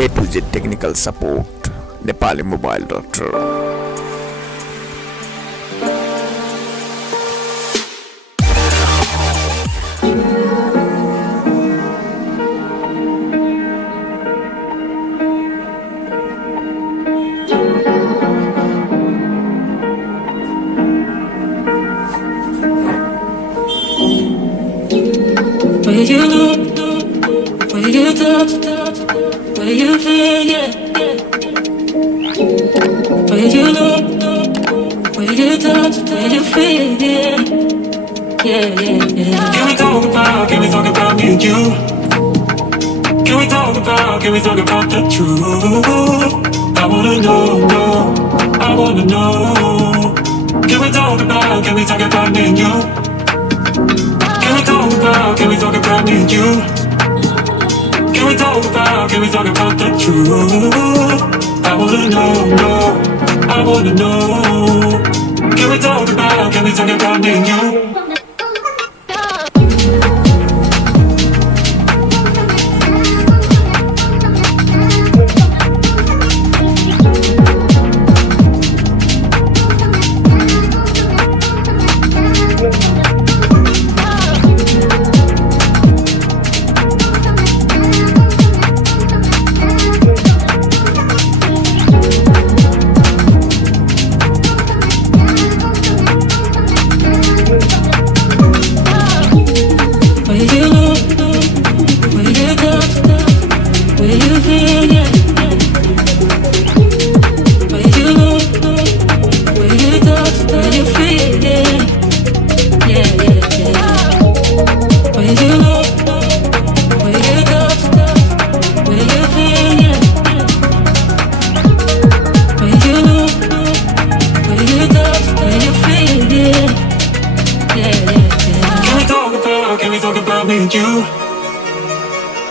A to Z technical support, Nepali mobile doctor. Where you look, where you touch, where you feel, yeah. Where you look, where you touch, where you feel, yeah. Yeah. Can we talk about me and you? Can we talk about the truth? I wanna know, I wanna know. Can we talk about me and you? Can we talk about me and you? Can we talk about the truth? I wanna know, I wanna know. Can we talk about me and you?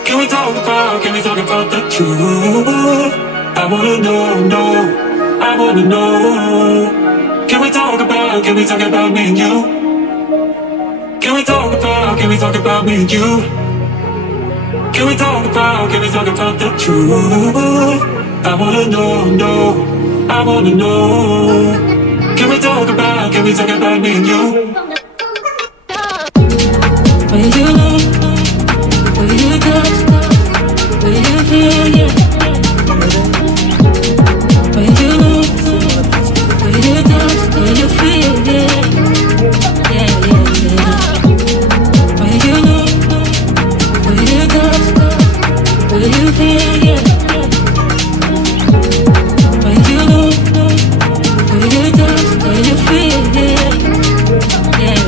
Can we talk about the truth? I wanna know, I wanna know. Can we talk about me and you? Can we talk about me and you? Can we talk about the truth? I wanna know, I wanna know. Can we talk about me and you? Where you look, where you touch, where you feel, yeah. Where you look, where you touch, where you feel, yeah. Yeah. Where you look, where you touch, where you feel, yeah. Where you look, where you touch, where you feel, yeah. Yeah.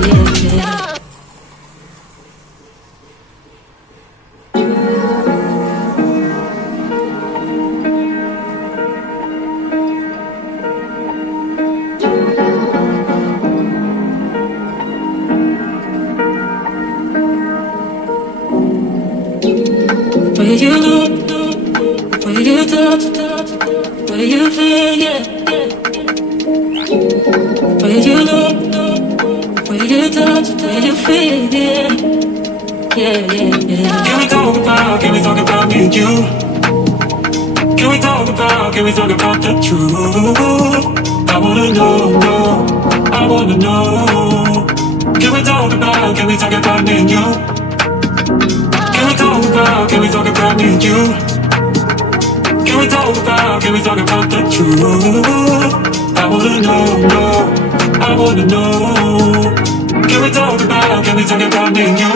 Where you look, where you touch, where you feel, yeah. Where you look, where you touch, where you feel, yeah. Yeah. Can we talk about me and you? Can we talk about the truth? I wanna know, I wanna know. Can we talk about me and you? Can we talk about me and you? Can we talk about the truth? I wanna know, I wanna know. Can we talk about me and you?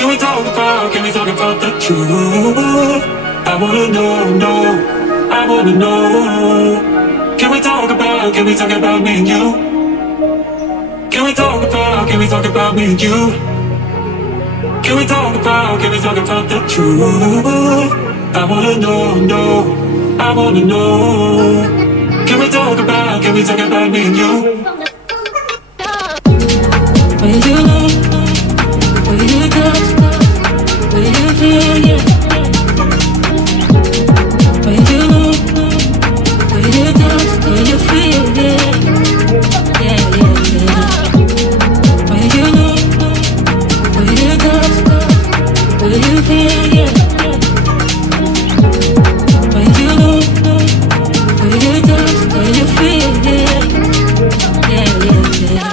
Can we talk about the truth? I wanna know, no, I wanna know. Can we talk about me and you? Can we talk about me and you? Can we talk about the truth? I wanna know, no, I wanna know. Can we talk about me and you? Will you know? Will you touch? Will you feel? Yeah. Will you know? Will you touch? Will you feel? Yeah. Yeah, yeah, yeah. Will you know? Will you touch? Will you feel? Yeah. Will you know? Will you touch? Will you feel? Yeah. Yeah, yeah, yeah.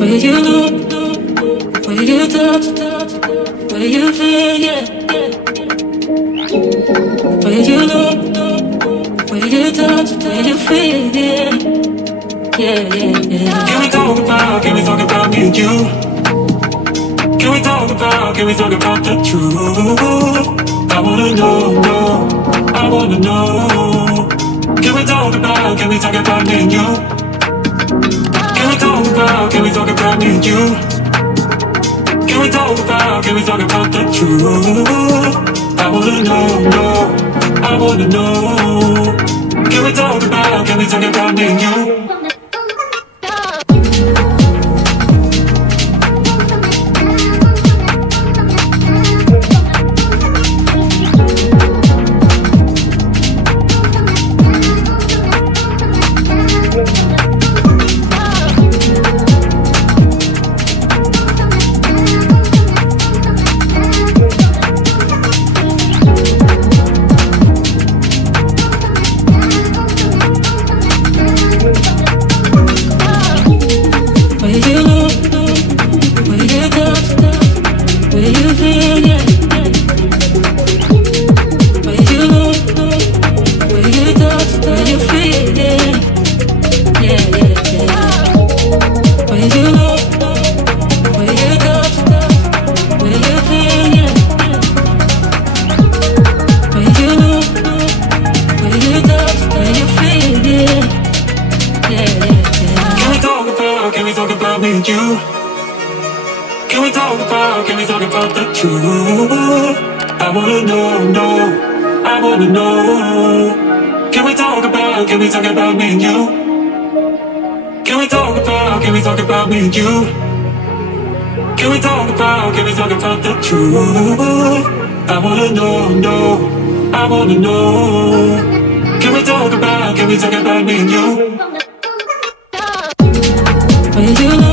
Will you know? Will you touch? Will you feel? Yeah. Will you know? Will you touch? Will you feel? Yeah. Yeah, yeah, yeah. Can we talk about me and you? Can we talk about the truth? I wanna know, no, I wanna know. Can we talk about me and you? Can we talk about me and you? Can we talk about the truth? I wanna know, no, I wanna know. Can we talk about me and you? Can we talk about the truth? I wanna know, no, I wanna know. Can we talk about me and you? Can we talk about me and you? Can we talk about the truth? I wanna know, no, I wanna know. Can we talk about me and you? Will you